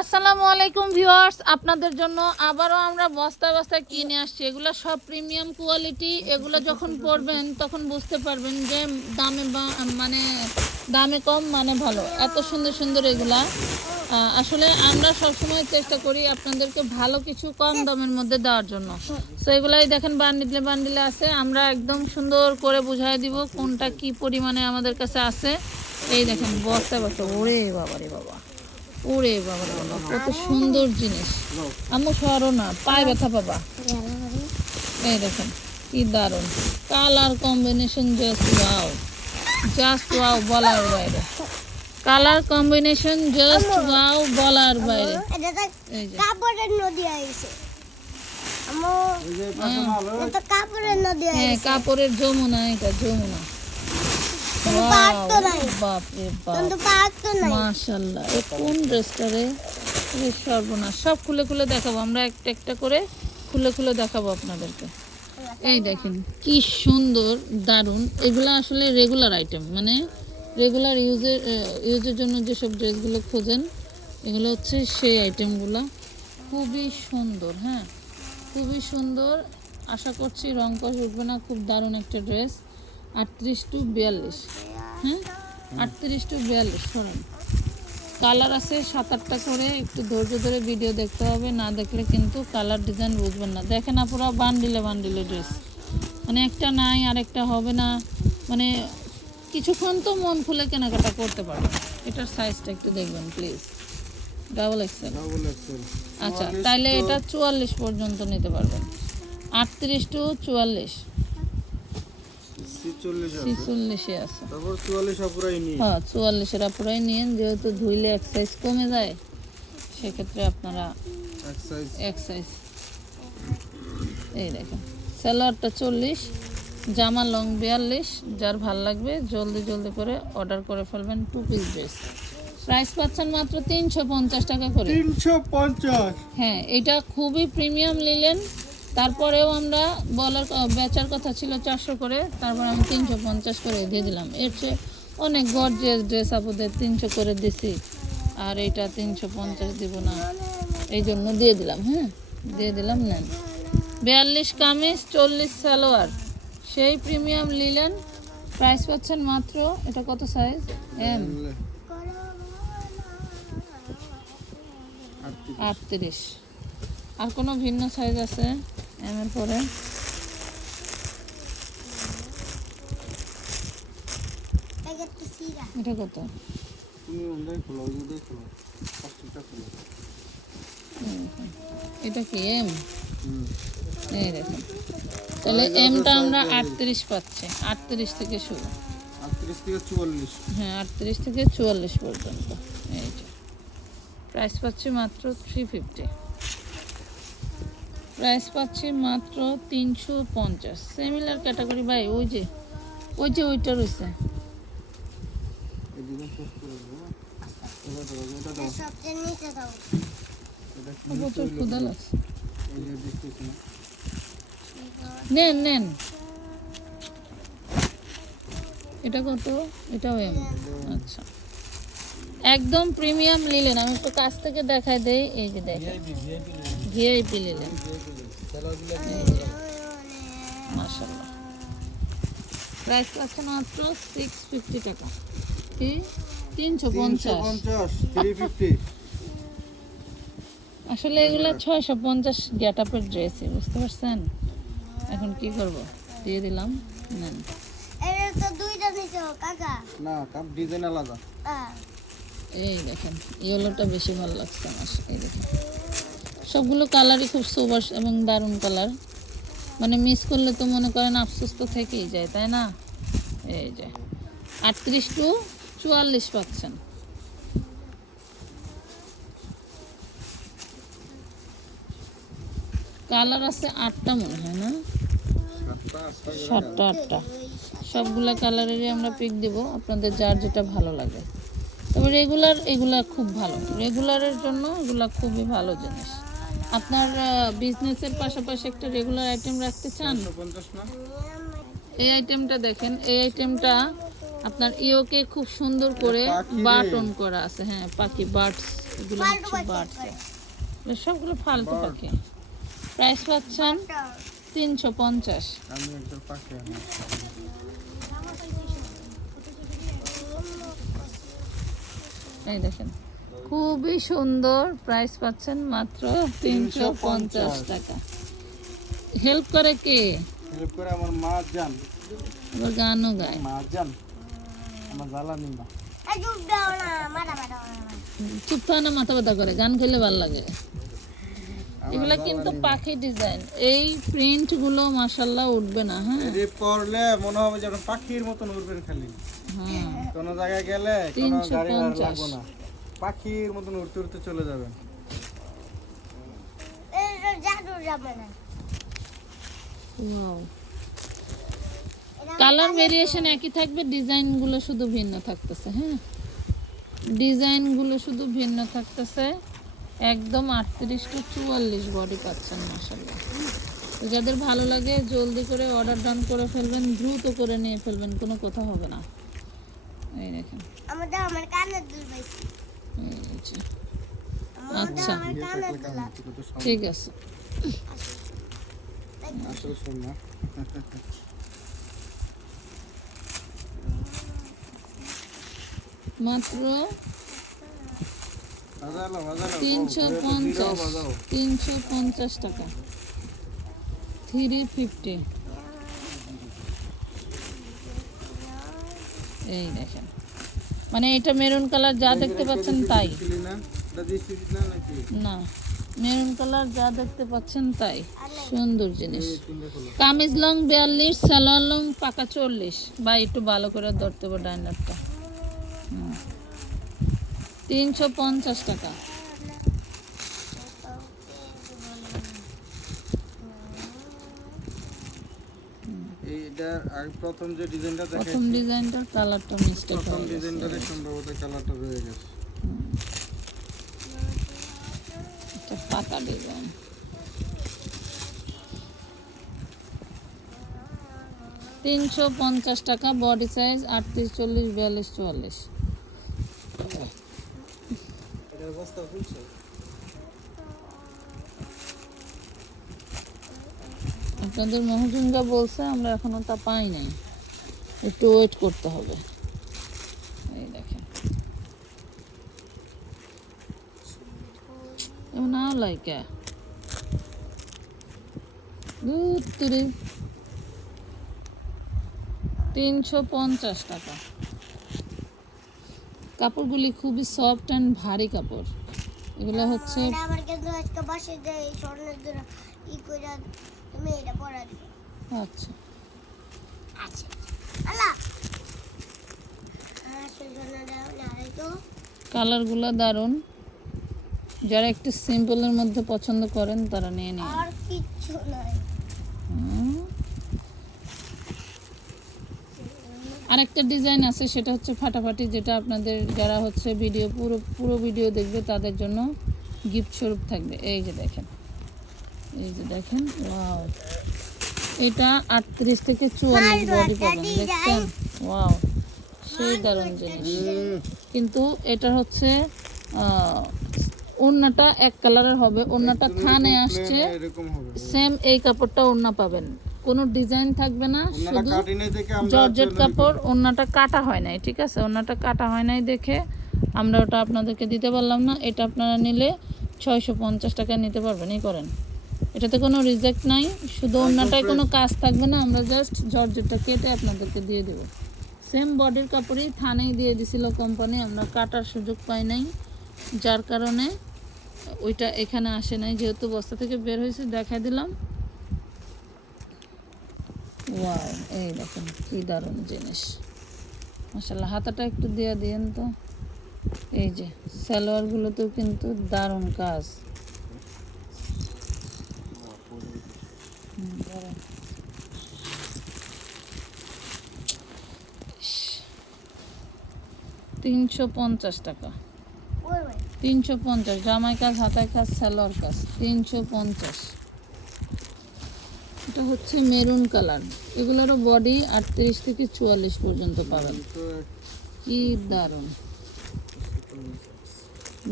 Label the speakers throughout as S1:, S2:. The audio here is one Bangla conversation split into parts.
S1: আসসালামু আলাইকুম ভিউয়ার্স, আপনাদের জন্য আবারও আমরা বস্তায় বস্তায় কিনে আসছি। এগুলো সব প্রিমিয়াম কোয়ালিটি, এগুলো যখন পড়বেন তখন বুঝতে পারবেন যে দামে মানে দামে কম মানে ভালো। এত সুন্দর সুন্দর এগুলা। আসলে আমরা সবসময় চেষ্টা করি আপনাদেরকে ভালো কিছু কম দামের মধ্যে দেওয়ার জন্য। তো এগুলাই দেখেন বান্ডিলে বান্ডিলে আছে। আমরা একদম সুন্দর করে বুঝাই দিব কোনটা কি পরিমাণে আমাদের কাছে আছে। এই দেখেন বস্তা বস্তা। ওরে বাবা রে বাবা। ওরে বাবা বাবা কত সুন্দর জিনিস। আম্মু সরো না পায়ে ব্যথা পাবা। এই দেখেন কি দারুণ। Colour combination just wow just wow বলার বাইরে। কালার কম্বিনেশন জাস্ট ওয়াও বলার বাইরে। এই যে।
S2: কাপড়ের নদী আইছে কাপড়ের নদী
S1: হ্যাঁ
S2: আইছে
S1: কাপড়ের যমুনা এটা যমুনা।
S2: তো
S1: বাপ মাশাল্লাহ এ কোন ড্রেসটা রে সর্বনাশ। সব খুলে খুলে দেখাবো। আমরা একটা একটা করে খুলে খুলে দেখাবো আপনাদেরকে। এই দেখেন কি সুন্দর দারুণ। এগুলো আসলে রেগুলার আইটেম মানে রেগুলার ইউজের ইউজের জন্য যেসব ড্রেসগুলো খোঁজেন এগুলো হচ্ছে সেই আইটেমগুলো খুবই সুন্দর হ্যাঁ? খুবই সুন্দর। আশা করছি রং কষ উঠবে না খুব দারুণ একটা ড্রেস। আটত্রিশ টু বিয়াল্লিশ। হ্যাঁ? আটত্রিশ টু বিয়াল্লিশ সরেন। কালার আছে সাত আটটা করে একটু ধৈর্য ধরে ভিডিও দেখতে হবে না দেখলে কিন্তু কালার ডিজাইন বুঝবেন না। দেখেন আপুরা বান্ডিলে বান্ডিলে ড্রেস মানে একটা নাই আর একটা হবে না। মানে কিছুক্ষণ তো মন খুলে কেনাকাটা করতে পারবেন। এটার সাইজটা একটু দেখবেন প্লিজ ডাবল এক্সেল আচ্ছা তাইলে এটা চুয়াল্লিশ পর্যন্ত নিতে পারবেন। আটত্রিশ টু চুয়াল্লিশ। ছিচল্লিশে আছে। হ্যাঁ চুয়াল্লিশের আপুরাই নিয়েন যেহেতু ধুইলে এক সাইজ কমে যায় সেক্ষেত্রে আপনারা
S3: এক সাইজ
S1: এক সাইজ এই দেখেন স্যালোয়ারটা চল্লিশ জামা লং বিয়াল্লিশ যার ভালো লাগবে জলদি জলদি করে অর্ডার করে ফেলবেন টু পিস ড্রেস প্রাইস পাচ্ছেন মাত্র তিনশো পঞ্চাশ টাকা করে।
S3: তিনশো পঞ্চাশ।
S1: হ্যাঁ এটা খুবই প্রিমিয়াম নিলেন। তারপরেও আমরা বলার বেচার কথা ছিল চারশো করে, তারপর আমি তিনশো পঞ্চাশ করে দিয়ে দিলাম। এর চেয়ে অনেক গর্জিয়াস ড্রেস আপনাদের তিনশো করে দিছি, আর এটা তিনশো পঞ্চাশ দিব না। এই জন্য দিয়ে দিলাম হ্যাঁ? দিয়ে দিলাম, নেন। বিয়াল্লিশ কামিজ, চল্লিশ সালোয়ার। সেই প্রিমিয়াম নিলেন প্রাইস পাচ্ছেন মাত্র, এটা কত সাইজ এম আটত্রিশ। আর কোনো ভিন্ন সাইজ আছে? এম এর পরে
S2: এটা
S1: কত?
S3: তুমি ওটাই খোলো ওটাই খোলো প্লাস্টিকটা খোলো।
S1: এটা কি এম এই দেখুন তাহলে এমটা আমরা আটত্রিশ পাচ্ছি আটত্রিশ থেকে শুরু।
S3: আটত্রিশ থেকে চুয়াল্লিশ।
S1: হ্যাঁ আটত্রিশ থেকে চুয়াল্লিশ পর্যন্ত। এই যে প্রাইস পাচ্ছি মাত্র থ্রি ফিফটি প্রাইস পাচ্ছি মাত্র তিনশো পঞ্চাশ। সিমিলার ক্যাটাগরি ভাই ওই যে ওই যে ওইটা রয়েছে। নেন নেন। এটা কত? এটাও আচ্ছা। একদম প্রিমিয়াম নিলেন। আমি একটু কাছ থেকে দেখাই দেই। এই যে দেখেন। ভিআইপি নিলেন মাশাল্লাহ প্রাইস পাচ্ছেন মাত্র সিক্স ফিফটি টাকা। কি? তিনশো পঞ্চাশ।
S3: পঞ্চাশ
S1: আসলে এগুলো ছয়শো পঞ্চাশ গেট আপের ড্রেসই বুঝতে পারছেন? এখন কি করব? দিয়ে দিলাম নেন।
S2: এটা তো দুইটা নিচে কাকা।
S3: না কাপ ডিজাইন আলাদা।
S2: আহ,
S1: এই দেখেন ইয়েলোটা বেশি ভালো লাগছে আমার এই দেখেন। সবগুলো কালারই খুব সুবাস এবং দারুণ কালার মানে মিস করলে তো মনে করেন আফসোস তো থেকেই যায়, তাই না? এই যে, আটত্রিশ টু চুয়াল্লিশ পাচ্ছেন। কালার আছে আটটা মনে হয়, না?
S3: সাতটা, আটটা।
S1: সবগুলা কালারেরই আমরা পিক দেব, আপনাদের যার যেটা ভালো লাগে। তবে রেগুলার এগুলা খুব ভালো। রেগুলারের জন্য এগুলা খুবই ভালো জিনিস। আপনার বিজনেসের পাশাপাশি একটা রেগুলার আইটেম রাখতে চান? এই আইটেমটা দেখেন এই আইটেমটা আপনার ইওকে খুব সুন্দর করে। বাটন করা আছে। হ্যাঁ পাখি বার্ডস এগুলো
S2: ফালতু
S1: বার্ডস। সবগুলো ফালতু পাখি। প্রাইস পাচ্ছেন তিনশো পঞ্চাশ।
S3: আমি একজন পাখি আনি
S1: এই দেখেন খুবই সুন্দর প্রাইস পাচ্ছেন মাত্র তিনশো পঞ্চাশ টাকা। হেল্প করে কে?
S3: হেল্প করে আমার মা যান
S1: আবার গানও গায়।
S3: মা যান আমার জ্বালানি না
S2: চুপ না, মারা মারা মারা মারা।
S1: চুপ থাকে না মাথা ব্যথা করে। গান খেলে ভালো লাগে।
S3: আমার
S1: এগুলো কিন্তু পাখি ডিজাইন এই প্রিন্টগুলো মাসাল্লাহ উঠবে না হ্যাঁ?
S3: এটি পরলে মনে হবে যেন পাখির মতন খালি।
S1: হ্যাঁ।
S3: কোনো জায়গায় গেলে কোনো
S1: 350
S3: গাড়ি লাগবে না। পাখির মতন উড়তে উড়তে চলে যাবেন
S2: যাবে
S1: কালার ভেরিয়েশন একই থাকবে ডিজাইনগুলো শুধু ভিন্ন থাকতেছে হ্যাঁ? ডিজাইনগুলো শুধু ভিন্ন থাকতেছে একদম আটত্রিশ টু চুয়াল্লিশ বডি পাচ্ছেন তো যাদের ভালো লাগে জলদি করে অর্ডার ডান করে ফেলবেন দ্রুত করে নিয়ে ফেলবেন কোনো কথা হবে না। এই দেখেন।
S2: আমাদের আমার কানের দুল পাইছি।
S1: আচ্ছা। ঠিক আছে। মাত্র তিনশো পঞ্চাশ তিনশো পঞ্চাশ টাকা। থ্রি ফিফটি এই দেখেন। মানে এটা মেরুন কালার যা দেখতে পাচ্ছেন তাই।
S3: না
S1: মেরুন কালার যা দেখতে পাচ্ছেন তাই। সুন্দর জিনিস। কামিজ লং বিয়াল্লিশ, সালোয়ার লং পাকা চল্লিশ। বা একটু ভালো করে ধরতে হবে ডাইনারটা। তিনশো পঞ্চাশ টাকা।
S3: এইটার আগে প্রথম যে ডিজাইনটা দেখে
S1: প্রথম ডিজাইনটার কালারটা মিস্টেক
S3: প্রথম ডিজাইনটারে সম্ভবত কালারটা রয়ে গেছে।
S1: এটা পাকা ডিজাইন। তিনশো পঞ্চাশ টাকা বডি সাইজ আটত্রিশ চল্লিশ বিয়াল্লিশ চুয়াল্লিশ। আপনাদের মহাজনরা বলছে, আমরা এখনও তা পাই নাই। একটু ওয়েট করতে হবে। এই দেখেন। নাও লাইকা। তিনশো পঞ্চাশ টাকা। কাপড়গুলি খুবই সফট অ্যান্ড ভারী কাপড়। এগুলো হচ্ছে
S2: আমার কিন্তু আজকে বাসে যে এই স্বর্ণের ই করে তুমি এটা পরা দিবে।
S1: আচ্ছা।
S2: আচ্ছা। আল্লাহ।
S1: কালারগুলো দারুণ। যারা একটু সিম্পলের মধ্যে পছন্দ করেন তারা নিয়ে নিন।
S2: আর নাই।
S1: আরেকটা ডিজাইন আছে সেটা হচ্ছে ফাটাফাটি যেটা আপনাদের যারা হচ্ছে ভিডিও পুরো পুরো ভিডিও দেখবে তাদের জন্য গিফট স্বরূপ থাকবে। এই যে দেখেন। এই যে দেখেন ওয়াও। এটা আটত্রিশ থেকে চুয়াল্লিশ বডি পাবেন দেখছেন? ওয়াও সেই দারুণ জিনিস। কিন্তু এটা হচ্ছে ওড়নাটা এক কালারের হবে ওড়নাটা থানে আসছে সেম এই কাপড়টা ওড়না পাবেন। কোনো ডিজাইন থাকবে না শুধু
S3: কাটিনে থেকে আমরা
S1: জর্জেট কাপড় ওড়নাটা কাটা হয় নাই ঠিক আছে? ওড়নাটা কাটা হয় নাই দেখে আমরা ওটা আপনাদেরকে দিতে পারলাম না। এটা আপনারা নিলে ছয়শো পঞ্চাশ টাকা নিতে পারবেন এই করেন। এটাতে কোনো রিজেক্ট নাই শুধু ওড়নাটায় কোনো কাজ থাকবে না আমরা জাস্ট জর্জেটটা কেটে আপনাদেরকে দিয়ে দেবো। সেম বডির কাপড়ই থানেই দিয়ে দিছিল কোম্পানি আমরা কাটার সুযোগ পাই নাই যার কারণে ওইটা এখানে আসে নাই যেহেতু বস্তা থেকে বের হয়েছে দেখাই দিলাম। ওয়াও এই দেখুন কি দারুণ জিনিস। মাসাল্লাহ হাতাটা একটু দিয়ে দিয়েন তো। এই যে সালোয়ারগুলোতেও কিন্তু দারুণ কাজ হুম, দারুণ। ইস। তিনশো পঞ্চাশ টাকা। তিনশো পঞ্চাশ, জামাই কাজ হাতায় কাজ, সালোয়ার কাজ, তিনশো পঞ্চাশ। এটা হচ্ছে মেরুন কালার। এগুলোরও বডি আটত্রিশ থেকে চুয়াল্লিশ পর্যন্ত পাবেন। কি দারুণ।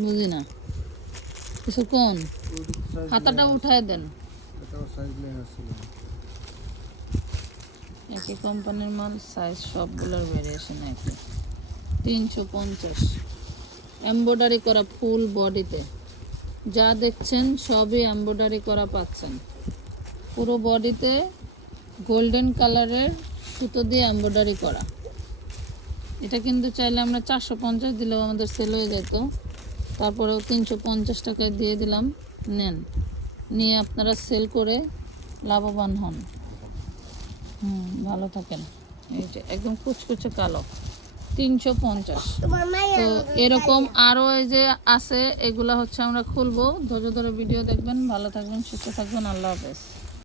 S1: বুঝি না কিছু কোন? হাতাটা উঠায় দেন। একই কোম্পানির মাল সাইজ সবগুলোর ভেরিয়েশন একই। তিনশো পঞ্চাশ। এমব্রয়ডারি করা ফুল বডিতে যা দেখছেন, সবই এমব্রয়ডারি করা পাচ্ছেন। পুরো বডিতে গোল্ডেন কালারের সুতো দিয়ে এমব্রয়ডারি করা। এটা কিন্তু চাইলে আমরা চারশো পঞ্চাশ দিলেও আমাদের সেল হয়ে যেত। তারপরেও তিনশো পঞ্চাশ টাকায় দিয়ে দিলাম, নেন। নিয়ে আপনারা সেল করে লাভবান হন। হুম, ভালো থাকেন। এই যে, একদম কুচকুচে কালো। তিনশো পঞ্চাশ। তো এরকম আরও এই যে আছে, এগুলা হচ্ছে আমরা খুলবো। ধৈর্য ধরে ভিডিও দেখবেন। ভালো থাকবেন, সুস্থ থাকবেন। আল্লাহ হাফেজ।